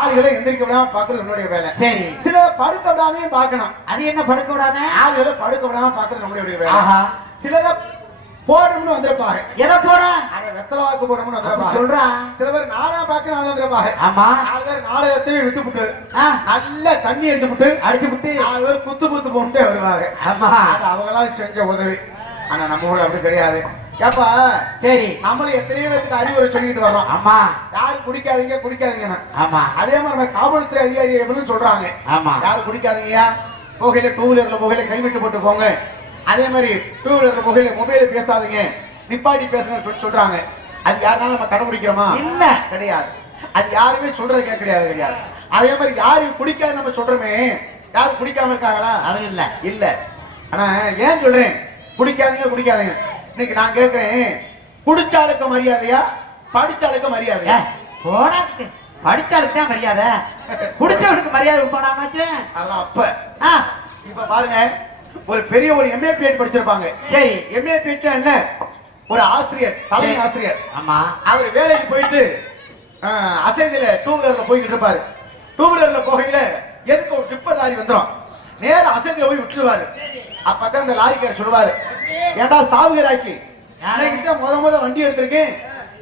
ஆளுகளை எந்திரிக்க விடாம பாக்குறது நம்மளுடைய வேலை. சரி, சில படுக்க விடாமே பாக்கணும். அது என்ன படுக்க விடாம? ஆளுகளை படுக்க விடாம பாக்குறது நம்மளுடைய வேலை. சிலத போடணும்னு வந்திருப்பாங்க. எதை போட? அட வெத்தலாக்கு போடணும்னு வந்திருப்பாங்க. சொல்றா. சில பேர் நாடா பாக்க நாள் வந்திருப்பாங்க. ஆமா. ஆளு பேர் நாடகத்தையும் விட்டு விட்டு நல்ல தண்ணி அடிச்சு விட்டு ஆளு பேர் குத்து போட்டு வருவாங்க. ஆமா, அது அவங்களாம் செஞ்ச உதவி. ஆனா நம்ம ஊர்ல அப்படி கிடையாது. ஏப்பா சரி, நம்மளும் எத்தனையோ பேருக்கு அறிவுரை சொல்லிட்டு வர்றோம். ஆமா, யாரும் குடிக்காதீங்க. ஆமா, அதே மாதிரி நம்ம காவல்துறை அதிகாரி எப்படின்னு சொல்றாங்க. ஆமா, யாரும் குடிக்காதீங்க, போகையில டூ வீலர்ல போகையில ஹெல்மெட் போட்டு போங்க. அதே மாதிரி டூ வீலர்ல போகையில மொபைல பேசாதீங்க, நிப்பாட்டி பேசுங்க சொல்றாங்க. அது யாருனாலும் நம்ம கடைபிடிக்கிறோமா? இல்ல, கிடையாது. அது யாருமே சொல்றது கிடையாது. அதே மாதிரி யாரும் குடிக்காத நம்ம சொல்றோமே, யாரும் குடிக்காம இருக்காங்களா? அது இல்ல. ஆனா ஏன் சொல்றேன் குடிக்காதீங்க? இன்னைக்கு நான் கேட்கிறேன், குடிச்சாளுக்கு மரியாதையா படிச்சாளுக்கு மரியாதையா? படிச்சாளுக்கு தான் மரியாதை, குடிச்சவனுக்கு மரியாதை போடாமாச்சு. அதான் இப்ப பாருங்க, ஒரு பெரிய ஒரு எம்ஏ பிஎட் படிச்சிருப்பாங்க. சரி, எம்ஏ பிஎட் என்ன? ஒரு ஆசிரியர், தலைமை ஆசிரியர். ஆமா, அவர் வேலைக்கு போயிட்டு அசைதில டூ வீலர்ல போய்கிட்டு இருப்பாரு. டூ வீலர்ல போகையில எதுக்கு ஒரு டிப்பர் லாரி வந்துடும், நேரம் அசைதில போய் விட்டுருவாரு. அப்பதான் அந்த லாரிக்காரர் சொல்லுவாரு, ஏண்டா சாவுகிறாக்கி, முத வண்டி எடுத்திருக்கேன்,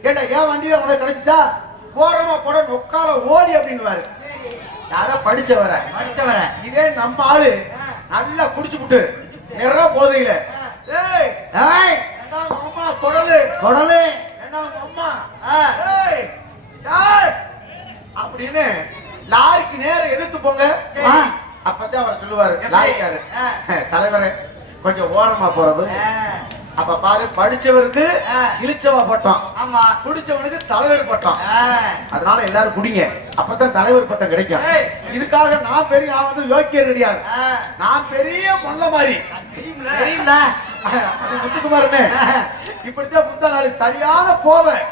ஏண்டா ஏன் வண்டி தான் உனக்கு கிடைச்சிச்சா, ஓரமா போட நொக்கால ஓடி அப்படின்னு. யாரா படிச்சவர இதே நம்ம ஆளு நல்லா குடிச்சுட்டு நிறைய போதையில அப்படின்னு லாரிக்கு நேரம் எதிர்த்து போங்க. அப்பதான் அவர் சொல்லுவாரு, லாரிக்காரு, தலைவரே கொஞ்சம் ஓரமா போறது. அப்ப பாரு, படிச்சவருக்கு இழிச்சவா பட்டம், ஆமா, குடிச்சவனுக்கு தலைவர் பட்டம். அதனால எல்லாரும் குடிங்க, அப்பதான் தலைவர் பட்டம் கிடைக்கும். இதுக்காக நான் வந்து யோக்கியர் கிடையாது, நான் பெரிய மொல்ல மாதிரி தெரியுங்களா முத்துக்குமாரனே. இப்படித்தான் முந்தா நாள் சரியான போவேன்,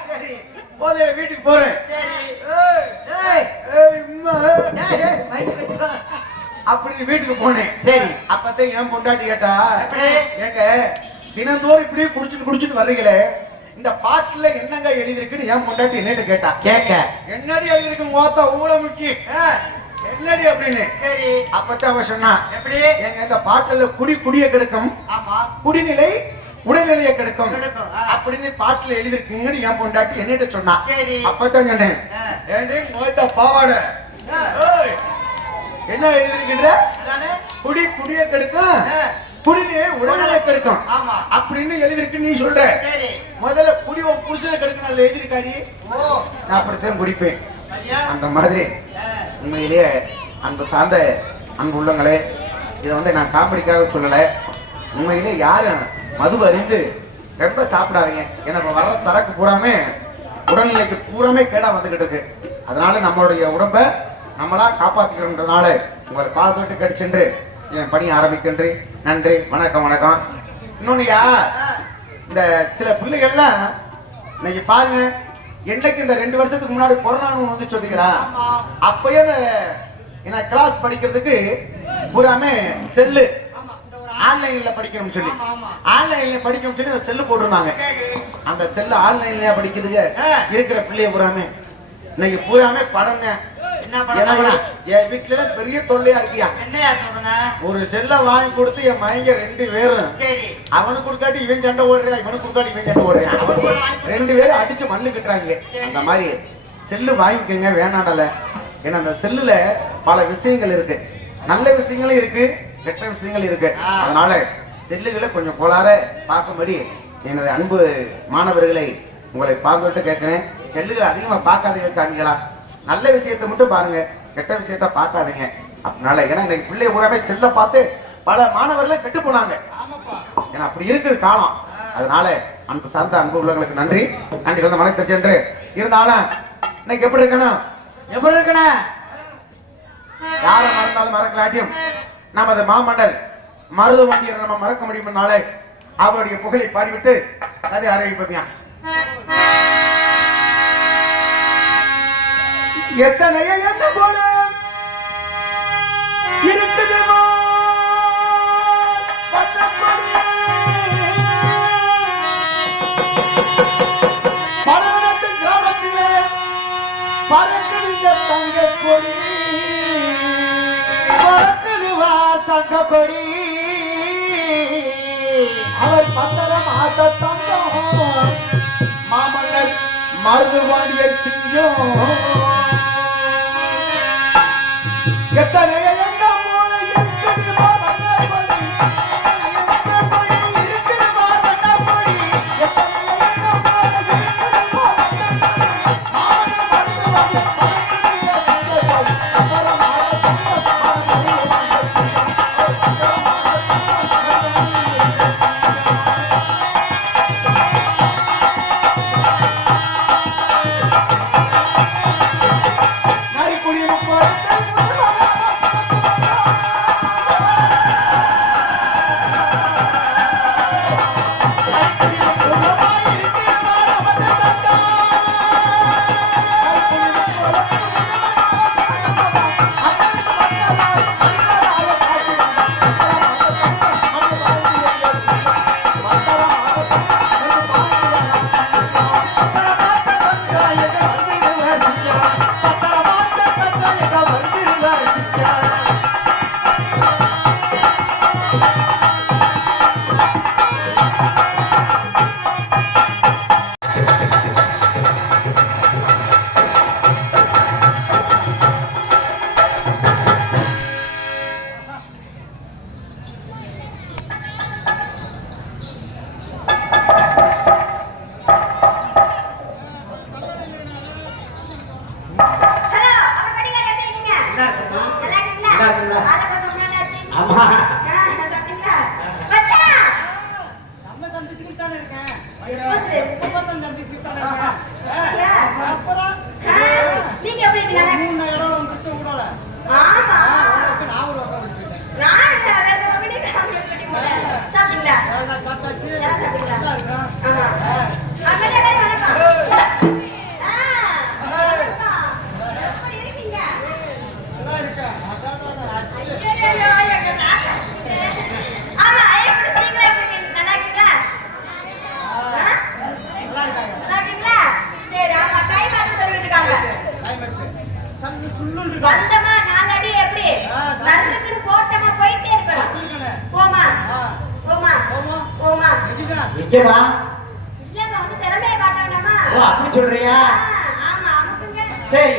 போதையில வீட்டுக்கு போறேன் அப்படின்னு வீட்டுக்கு போனேன். சரி, அப்பதான் என் பொண்டாட்டி கேட்டா, ஏங்க தினந்தோறும் இப்படியே குடிச்சுட்டு வர்றீங்களே, இந்த பாட்டுல என்னங்க எழுதிருக்குன்னு என் பொண்டாட்டி என்னட்டு கேட்டா. என்னடி எழுதிருக்கு மோத்தா ஊழமுக்கி, என்னடி அப்படின்னு. சரி, அப்பதான் அவ சொன்னா, எப்படி எங்க இந்த பாட்டுல குடிய கெடுக்கும், ஆமா, குடிநிலை உடல்நிலையை கெடுக்கும் அப்படின்னு பாட்டுல எழுதிருக்குங்கன்னு என் பொண்டாட்டி என்னட்டு சொன்னா. சரி, அப்பதான் சொன்னேன், ஏண்டி மோத்தா பாவாட என்ன எழுதிருக்கின்ற, குடிய கெடுக்கும், குடிநீரை உடல்நிலை கெடுக்கும் அப்படின்னு எழுதிருக்கு. நீ சொல்ற முதல்ல குடி புருஷனை கெடுக்கணும் அதுல எழுதிருக்காடி. நான் அப்படித்தான் குடிப்பேன். அந்த மாதிரி உண்மையிலேயே அன்பு சார்ந்த அன்பு உள்ளங்களே, இதை நான் காமெடிக்காக சொல்லல. உண்மையிலே யாரும் மது அறிந்து ரொம்ப சாப்பிடாதீங்க. ஏன்னா இப்ப வர்ற சரக்கு பூராமே உடல்நிலைக்கு பூராமே கேடா வந்துகிட்டு இருக்கு. அதனால நம்மளுடைய உடம்ப நம்மளா காப்பாத்திக்கிறோம்ன்றதுனால உங்களை பார்த்துட்டு கடிச்சென்று என் பணி ஆரம்பிக்கின்றேன். நன்றி, வணக்கம். இன்னொன்னுயா, இந்த சில பிள்ளைகள்லாம் இன்னைக்கு பாருங்க, என்னைக்கு இந்த 2 வருஷத்துக்கு முன்னாடி கொரோனான்னு வந்து சொன்னீங்களா, அப்பயே இந்த கிளாஸ் படிக்கிறதுக்கு பூராமே செல்லு ஆன்லைன்ல படிக்கணும்னு சொல்லி அந்த செல்லு போட்டிருந்தாங்க. அந்த செல்லு ஆன்லைன்ல படிக்கிறதுக்கு இருக்கிற பிள்ளைய பூராமே இன்னைக்கு பூராமே படங்க. என் வீட்டுல பெரிய தொல்லையா இருக்கியா, ஒரு செல்ல வாங்கி கொடுத்து என் மயங்க 2 பேரும், அவனுக்கு கொடுக்காட்டி இவன் சண்டை ஓடுறான், இவனுக்கு கொடுக்காட்டி இவன் சண்டை ஓடுறான், 2 பேரும் அடிச்சு மல்லு கட்டுறாங்க. அந்த மாதிரி செல்லு வாங்கிக்கோங்க, வேணாடல. ஏன்னா அந்த செல்லுல பல விஷயங்கள் இருக்கு, நல்ல விஷயங்களும் இருக்கு, கெட்ட விஷயங்கள் இருக்கு. அதனால செல்லுகளை கொஞ்சம் கோளாற பார்க்கும்படி எனது அன்பு மாணவர்களை உங்களை பார்த்துட்டு கேட்கிறேன். செல்லுகளை அதிகமா பார்க்காதீங்க சாமிகளா, நல்ல விஷயத்தை மட்டும் பாருங்க, கெட்ட விஷயத்த பார்க்காதீங்க. அதனால ஏன்னா இன்னைக்கு பிள்ளை பூராமே செல்ல பார்த்து பல மாணவர்கள் கெட்டு போனாங்க. ஏன்னா அப்படி இருக்குது காலம். அதனால அன்பு சார்ந்த அன்பு உள்ளவர்களுக்கு நன்றி வந்து வணக்கம் சென்று இருந்தாலும் இன்னைக்கு எப்படி இருக்கணும், யார மறந்தாலும் மறக்கலாட்டியும் நமது மாமன்னர் மருது வண்டியரை நம்ம மறக்க முடியும்னாலே அவருடைய புகழை பாடிவிட்டு அதை அறிவிப்போம். எத்தனைய என்ன போல இருக்குதுமோ பலவனத்து கிராமத்திலே பறக்குது தங்க கொடி தங்க கொடி அவர் பந்தரம் ஆத்த தங்கம் மாமன்னர் மருதுவாடியர் சிங்கம் எத்தனை எண்ணம் போல இருக்குது அப்படி சொல்றியா? சரி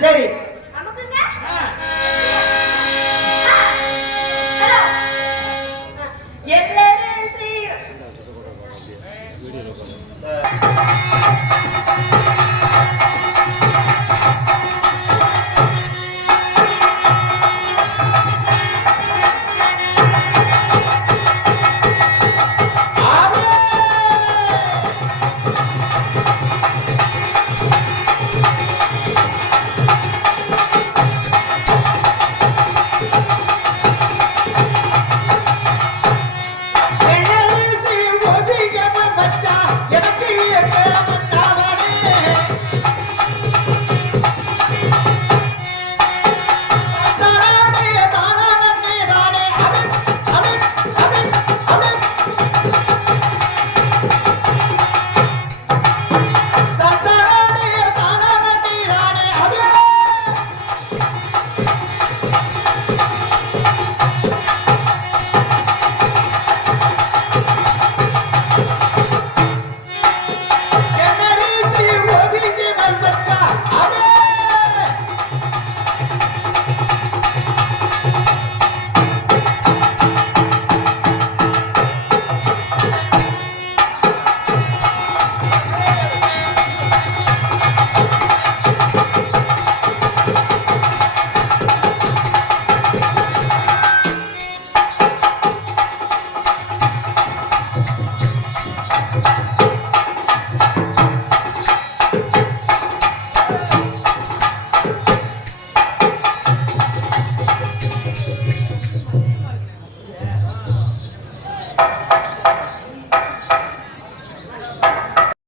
சரி